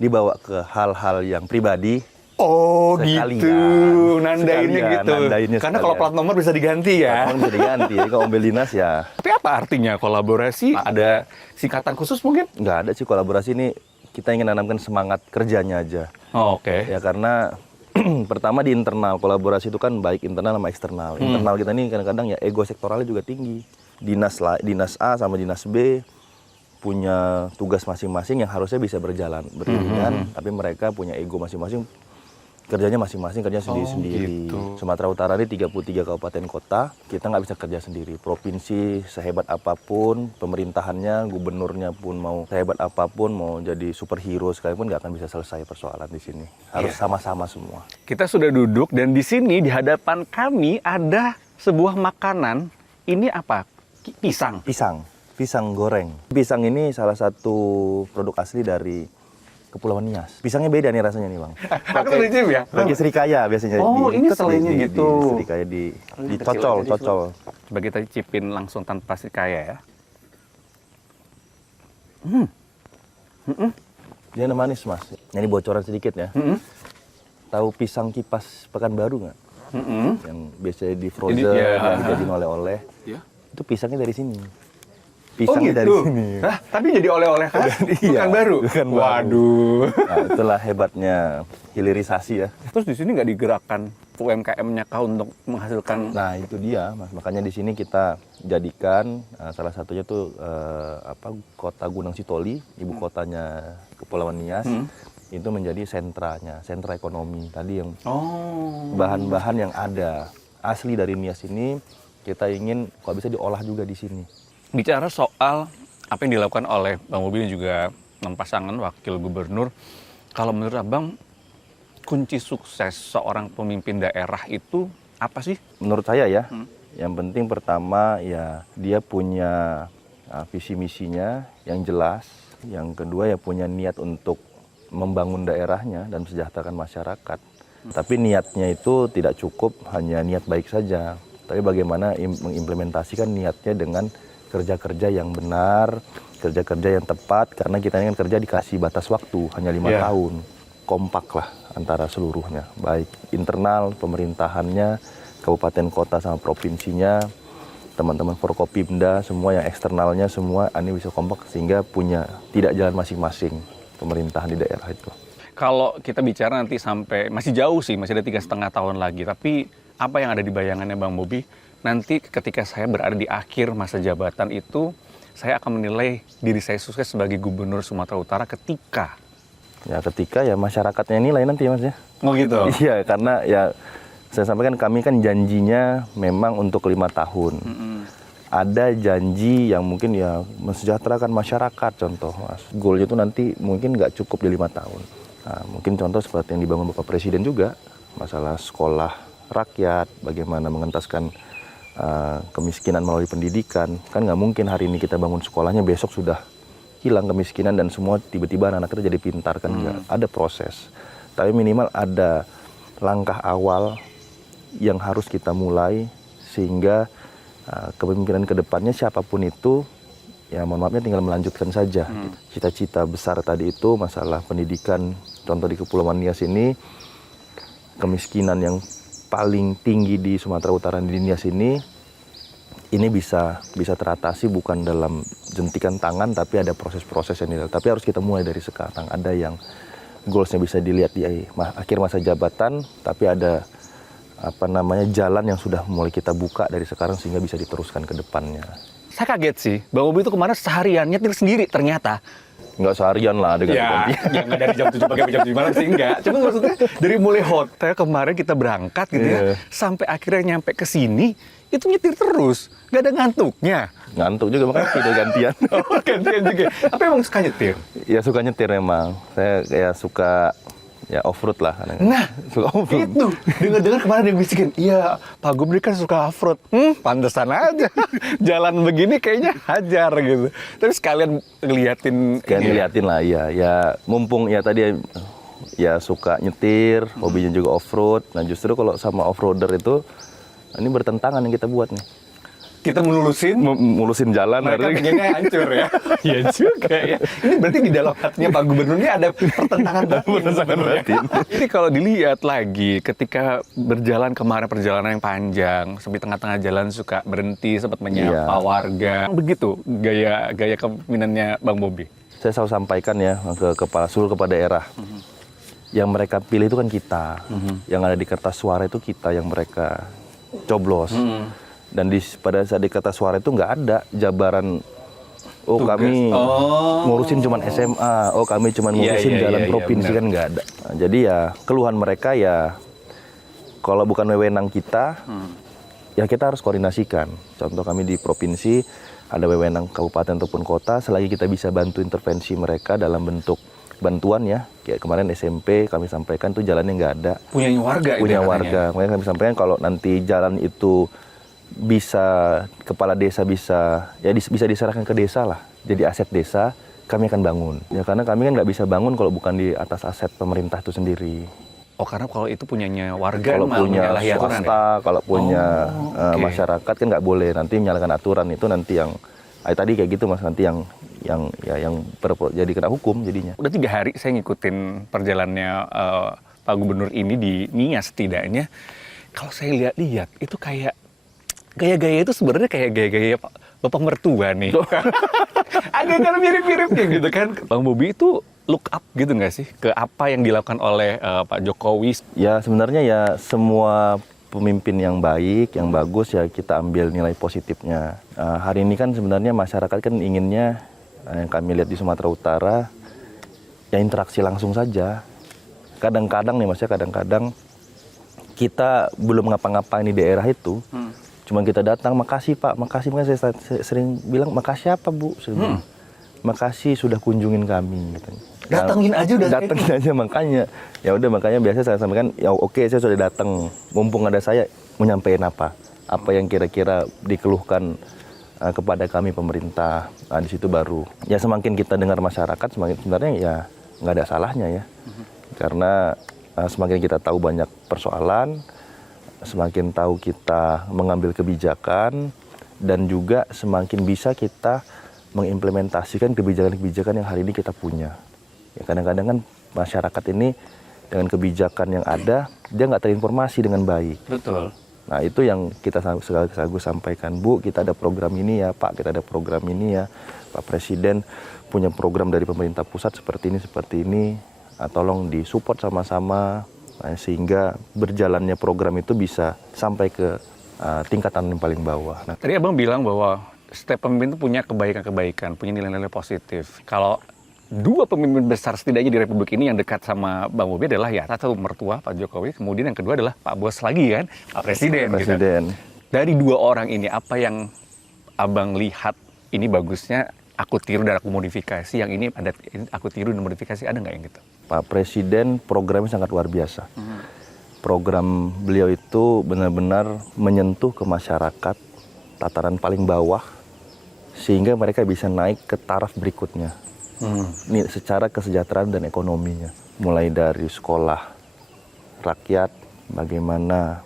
dibawa ke hal-hal yang pribadi. Oh sekalian, gitu, nandainnya gitu. Nandainnya karena kalau plat nomor bisa diganti ya. Plat nomor bisa diganti, kalau mobil dinas ya. Tapi apa artinya kolaborasi? Ada singkatan khusus mungkin? Nggak ada sih kolaborasi ini, kita ingin menanamkan semangat kerjanya aja. Oh, oke. Ya karena pertama di internal, kolaborasi itu kan baik internal sama eksternal. Internal kita ini kadang-kadang ya ego sektoralnya juga tinggi. Dinas A sama dinas B punya tugas masing-masing yang harusnya bisa berjalan beriringan, tapi mereka punya ego masing-masing. Kerjanya masing-masing, kerja sendiri-sendiri. Gitu. Sumatera Utara ini 33 kabupaten kota, kita nggak bisa kerja sendiri. Provinsi sehebat apapun, pemerintahannya, gubernurnya pun mau sehebat apapun, mau jadi superhero sekalipun nggak akan bisa selesai persoalan di sini. Harus sama-sama semua. Kita sudah duduk dan di sini di hadapan kami ada sebuah makanan. Ini apa? Pisang. Pisang goreng. Pisang ini salah satu produk asli dari Kepulauan Nias. Pisangnya beda nih rasanya nih Bang. Aku tercip ya? Pakai serikaya biasanya. Oh, ini selainya gitu. Serikaya dicocol. Coba kita cicipin langsung tanpa serikaya ya. Dia manis Mas. Ini bocoran sedikit ya. Tahu pisang kipas Pekanbaru nggak? Yang biasanya di frozen, yang dijadiin oleh-oleh. Itu pisangnya dari sini. Pisangnya dari sini. Hah? Tapi jadi oleh-oleh kan? Pekanbaru? Waduh. Nah, itulah hebatnya hilirisasi ya. Terus di sini nggak digerakkan UMKM-nya kah untuk menghasilkan? Nah itu dia Mas. Makanya di sini kita jadikan salah satunya tuh kota Gunung Sitoli, ibu kotanya Kepulauan Nias. Itu menjadi sentra ekonomi tadi yang bahan-bahan yang ada asli dari Nias ini kita ingin kalau bisa diolah juga di sini. Bicara soal apa yang dilakukan oleh Bang Bobi dan juga pasangan wakil gubernur, kalau menurut Abang kunci sukses seorang pemimpin daerah itu apa sih? Menurut saya ya, yang penting pertama ya dia punya visi misinya yang jelas. Yang kedua ya punya niat untuk membangun daerahnya dan mensejahterakan masyarakat. Tapi niatnya itu tidak cukup hanya niat baik saja. Tapi bagaimana mengimplementasikan niatnya dengan kerja-kerja yang benar, kerja-kerja yang tepat, karena kita ini kan kerja dikasih batas waktu, hanya 5 tahun. Kompak lah antara seluruhnya, baik internal, pemerintahannya, kabupaten kota sama provinsinya, teman-teman Forkopimda, semua yang eksternalnya, semua ini bisa kompak sehingga punya tidak jalan masing-masing pemerintahan di daerah itu. Kalau kita bicara nanti sampai, masih jauh sih, masih ada 3,5 tahun lagi, tapi apa yang ada di bayangannya Bang Bobi? Nanti ketika saya berada di akhir masa jabatan itu, saya akan menilai diri saya sukses sebagai gubernur Sumatera Utara ketika masyarakatnya nilai nanti Mas ya. Oh gitu? Iya, karena ya saya sampaikan kami kan janjinya memang untuk 5 tahun. ada janji yang mungkin ya mensejahterakan masyarakat, contoh Mas. Goalnya itu nanti mungkin nggak cukup di 5 tahun. Nah, mungkin contoh seperti yang dibangun Bapak Presiden juga, masalah sekolah rakyat, bagaimana mengentaskan kemiskinan melalui pendidikan. Kan nggak mungkin hari ini kita bangun sekolahnya, besok sudah hilang kemiskinan dan semua tiba-tiba anak-anak kita jadi pintar, kan nggak. Ada proses. Tapi minimal ada langkah awal yang harus kita mulai sehingga kepemimpinan ke depannya siapapun itu, ya mohon maafnya tinggal melanjutkan saja. Cita-cita besar tadi itu masalah pendidikan, contoh di Kepulauan Nias ini, kemiskinan yang paling tinggi di Sumatera Utara di Nias ini bisa teratasi bukan dalam jentikan tangan, tapi ada proses-proses yang dilakukan. Tapi harus kita mulai dari sekarang. Ada yang goalsnya bisa dilihat di akhir masa jabatan, tapi ada jalan yang sudah mulai kita buka dari sekarang sehingga bisa diteruskan ke depannya. Saya kaget sih, Bang Bobi itu kemarin seharian nyetir sendiri ternyata. Nggak seharian lah dengan Ya nggak dari jam 7 pakai jam 7 malam sih enggak. Cuma maksudnya dari mulai hotel kemarin kita berangkat gitu ya, sampai akhirnya nyampe ke sini, itu nyetir terus. Nggak ada ngantuknya. Ngantuk juga, makanya tidur gantian. Oh, gantian juga. Apa emang suka nyetir? Ya suka nyetir memang. Saya kayak suka ya off-road lah. Nah, suka off-road. Itu. Dengar-dengar kemarin dia bisikin, iya Pak Gubernur kan suka off-road. Pantesan aja. Jalan begini kayaknya hajar gitu. Terus kalian ngeliatin. Ngeliatin lah, iya. Ya mumpung ya tadi ya suka nyetir, hobinya juga off-road. Nah justru kalau sama off-roader itu, ini bertentangan yang kita buat nih. Kita mulusin jalan, mereka pengennya hancur ya. Iya juga ya. Ini berarti di dalam hatinya Pak Gubernur ini ada pertentangan batin. Jadi kalau dilihat lagi ketika berjalan kemarin perjalanan yang panjang, sampai tengah-tengah jalan suka berhenti, sempat menyapa warga. Begitu gaya kepemimpinannya Bang Bobi. Saya selalu sampaikan ya ke seluruh kepala daerah. Yang mereka pilih itu kan kita. Yang ada di kertas suara itu kita yang mereka coblos. Dan pada saat di kertas suara itu nggak ada jabaran, kami ngurusin cuman SMA, kami cuman ngurusin jalan provinsi, kan nggak ada. Nah, jadi ya keluhan mereka ya, kalau bukan wewenang kita, ya kita harus koordinasikan. Contoh kami di provinsi, ada wewenang kabupaten ataupun kota, selagi kita bisa bantu intervensi mereka dalam bentuk bantuan ya, kayak kemarin SMP kami sampaikan tuh jalannya nggak ada. Punya warga. Makanya kami sampaikan kalau nanti jalan itu bisa kepala desa bisa diserahkan ke desa lah, jadi aset desa, kami akan bangun. Ya karena kami kan nggak bisa bangun kalau bukan di atas aset pemerintah itu sendiri. Oh karena kalau itu punyanya warga, kalau punya swasta, kalau punya masyarakat kan nggak boleh nanti menyalakan aturan, itu nanti yang tadi kayak gitu Mas, nanti yang jadi kena hukum jadinya. Udah 3 hari saya ngikutin perjalanannya Pak Gubernur ini di Nias setidaknya. Kalau saya lihat-lihat itu kayak gaya-gaya itu sebenarnya kayak gaya-gaya Bapak mertua nih. Agak mirip-mirip kayak gitu kan. Bang Bobi itu look up gitu nggak sih ke apa yang dilakukan oleh Pak Jokowi? Ya sebenarnya ya semua pemimpin yang baik, yang bagus ya kita ambil nilai positifnya. Hari ini kan sebenarnya masyarakat kan inginnya, yang kami lihat di Sumatera Utara, ya interaksi langsung saja. Kadang-kadang nih Mas ya, kadang-kadang kita belum ngapa-ngapain di daerah itu, cuma kita datang, makasih Pak, makasih. Saya sering bilang, makasih apa Bu? Makasih sudah kunjungin kami. Gitu. Datengin aja udah. Datengin aja, makanya. Ya udah, makanya biasa saya sampaikan, ya oke saya sudah datang. Mumpung ada saya, mau nyampein apa? Apa yang kira-kira dikeluhkan kepada kami pemerintah. Nah, di situ baru. Ya semakin kita dengar masyarakat, semakin sebenarnya ya nggak ada salahnya ya. Karena semakin kita tahu banyak persoalan, semakin tahu kita mengambil kebijakan, dan juga semakin bisa kita mengimplementasikan kebijakan-kebijakan yang hari ini kita punya. Ya, kadang-kadang kan masyarakat ini dengan kebijakan yang ada, dia nggak terinformasi dengan baik. Betul. Nah itu yang kita selalu sampaikan, Bu, kita ada program ini ya, Pak, kita ada program ini ya, Pak Presiden punya program dari pemerintah pusat seperti ini, tolong disupport sama-sama. Nah, sehingga berjalannya program itu bisa sampai ke tingkatan yang paling bawah. Nah, tadi Abang bilang bahwa setiap pemimpin itu punya kebaikan-kebaikan, punya nilai-nilai positif. Kalau 2 pemimpin besar setidaknya di Republik ini yang dekat sama Bang Bobi adalah ya satu mertua Pak Jokowi, kemudian yang kedua adalah Pak Bos lagi kan, Pak Presiden. Presiden. Gitu. Dari 2 orang ini apa yang Abang lihat ini bagusnya aku tiru dan aku modifikasi, yang ini ada aku tiru dan modifikasi, ada nggak yang gitu? Pak Presiden programnya sangat luar biasa. Program beliau itu benar-benar menyentuh ke masyarakat tataran paling bawah sehingga mereka bisa naik ke taraf berikutnya. Ini secara kesejahteraan dan ekonominya. Mulai dari sekolah rakyat, bagaimana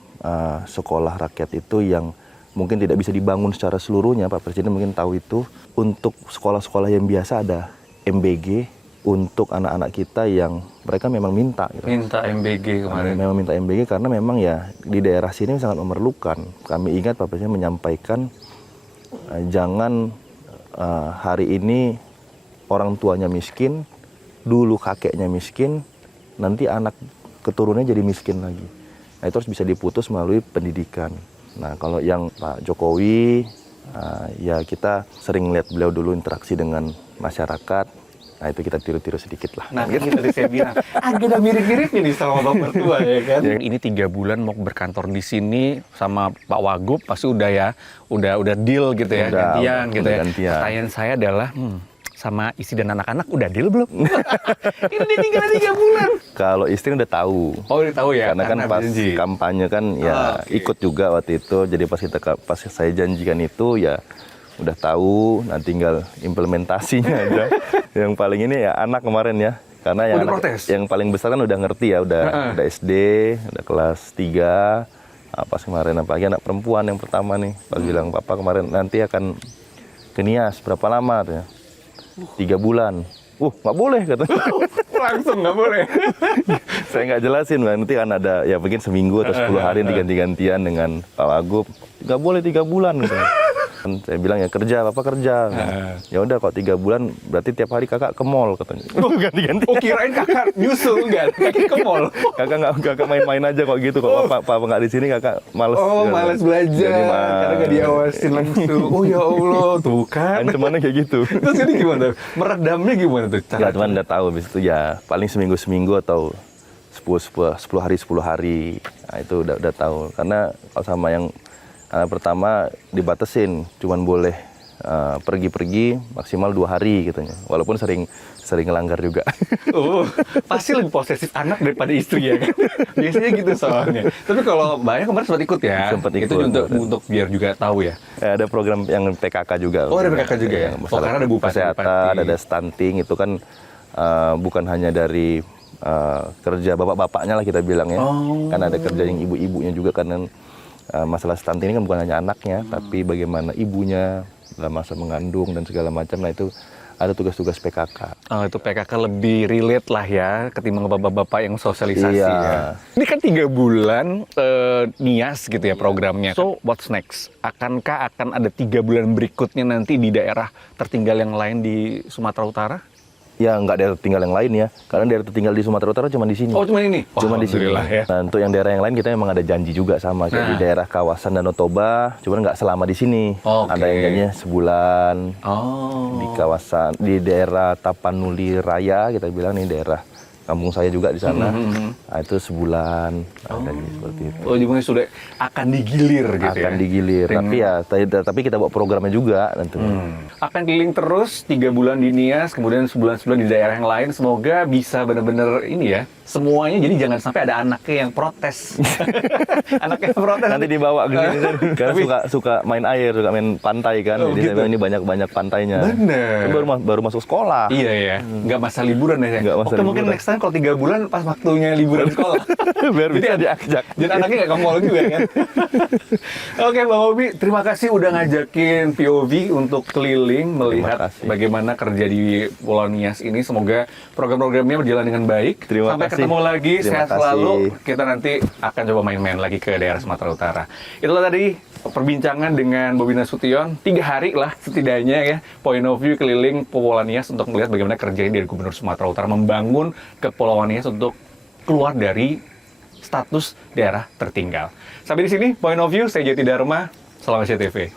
sekolah rakyat itu yang mungkin tidak bisa dibangun secara seluruhnya, Pak Presiden mungkin tahu itu. Untuk sekolah-sekolah yang biasa ada MBG, untuk anak-anak kita yang mereka memang minta. Gitu. Minta MBG kemarin. Memang minta MBG karena memang ya di daerah sini sangat memerlukan. Kami ingat Pak Presiden menyampaikan jangan hari ini orang tuanya miskin, dulu kakeknya miskin, nanti anak keturunannya jadi miskin lagi. Nah itu harus bisa diputus melalui pendidikan. Nah kalau yang Pak Jokowi, ya kita sering lihat beliau dulu interaksi dengan masyarakat. Nah itu kita tiru-tiru sedikit lah. Nah gitu tadi saya bilang, agak mirip-mirip ini sama Bapak mertua ya kan. Ini 3 bulan mau berkantor di sini sama Pak Wagub, pasti udah ya, udah deal gitu ya, gantian gitu ya. Pertanyaan saya adalah, sama istri dan anak-anak udah deal belum? Ini tinggal 3 bulan. Kalau istri udah tahu. Oh udah tahu ya? Karena kan pas kampanye kan ya ikut juga waktu itu. Jadi pas saya janjikan itu ya udah tahu, nah tinggal implementasinya aja. Yang paling ini ya anak kemarin ya. Karena yang paling besar kan udah ngerti ya, udah SD, udah kelas 3. Pas kemarin apalagi anak perempuan yang pertama nih. Pas bilang papa kemarin nanti akan ke Nias berapa lama tuh ya? 3 bulan. Nggak boleh katanya. Langsung nggak boleh. Saya nggak jelasin, nanti kan ada ya mungkin seminggu atau 10 hari diganti-gantian dengan Pak Wagub. Nggak boleh 3 bulan. Gitu. Saya bilang ya kerja, Bapak kerja. Ya udah kok 3 bulan berarti tiap hari kakak ke mall katanya. Ganti-ganti. Oh kirain kakak nyusul enggak? Kakak ke mall. Kakak main-main aja kok gitu kok. Papa nggak di sini kakak males. Oh males belajar. Karena nggak diawasin langsung. Oh ya Allah, tuh kan. Ancamannya kayak gitu. Terus ini gimana? Meredamnya gimana tuh? Ya teman udah tahu habis itu ya paling seminggu atau 10 hari. Nah itu udah tahu. Karena kalau sama yang pertama dibatasin, cuman boleh pergi-pergi maksimal 2 hari gitu. Walaupun sering ngelanggar juga. Oh, pasti lebih posesif anak daripada istri ya kan? Biasanya gitu soalnya. Tapi kalau Mbaknya kemarin sempat ikut ya? Sempat ikut. Itu untuk biar juga tahu ya? Ada program yang PKK juga. Oh ada PKK juga ya? Oh karena ada bupati. Kesehatan, ada stunting, itu kan bukan hanya dari kerja bapak-bapaknya lah kita bilang ya. Kan ada kerja yang ibu-ibunya juga kan. Masalah stunting ini kan bukan hanya anaknya, tapi bagaimana ibunya dalam masa mengandung dan segala macam. Nah itu ada tugas-tugas PKK. Oh itu PKK lebih relate lah ya ketimbang bapak-bapak yang sosialisasi ya. Ini kan 3 bulan Nias gitu ya programnya. So what's next? Akankah akan ada 3 bulan berikutnya nanti di daerah tertinggal yang lain di Sumatera Utara? Ya nggak daerah tertinggal yang lain ya, karena daerah tertinggal di Sumatera Utara cuma di sini. Oh cuma ini? Cuma di sini. Ya. Nah untuk yang daerah yang lain kita memang ada janji juga sama kayak di daerah kawasan Danau Toba, cuma nggak selama di sini. Ada yang janjinya sebulan. Di kawasan di daerah Tapanuli Raya kita bilang nih daerah kampung saya juga di sana. Nah, itu sebulan. Seperti itu. Oh, jadi sudah akan digilir gitu ya? Akan digilir. Tapi kita bawa programnya juga nanti. Akan keliling terus 3 bulan di Nias, kemudian sebulan-sebulan di daerah yang lain. Semoga bisa benar-benar ini ya. Semuanya, jadi jangan sampai ada anaknya yang protes. Anaknya yang protes. Nanti dibawa ke sini kan. Karena suka main air, suka main pantai kan. Jadi gitu. Ini banyak pantainya. Bener. Baru masuk sekolah. Iya ya. Nggak masa liburan ya. Oke, mungkin next time kalau 3 bulan pas waktunya liburan sekolah. Biar bisa diajak. Jadi anaknya nggak ke mall juga kan. Oke Bang Bobi, terima kasih udah ngajakin POV untuk keliling melihat bagaimana kerja di Pulau Nias ini. Semoga program-programnya berjalan dengan baik. Sampai ketemu lagi, sehat selalu. Kita nanti akan coba main-main lagi ke daerah Sumatera Utara. Itulah tadi perbincangan dengan Bobi Nasution. 3 hari lah setidaknya ya, point of view keliling Pulau Nias untuk melihat bagaimana kerjanya dari Gubernur Sumatera Utara membangun Kepulauan Nias untuk keluar dari status daerah tertinggal. Sampai di sini point of view, saya Jati Dharma, Salam SCTV.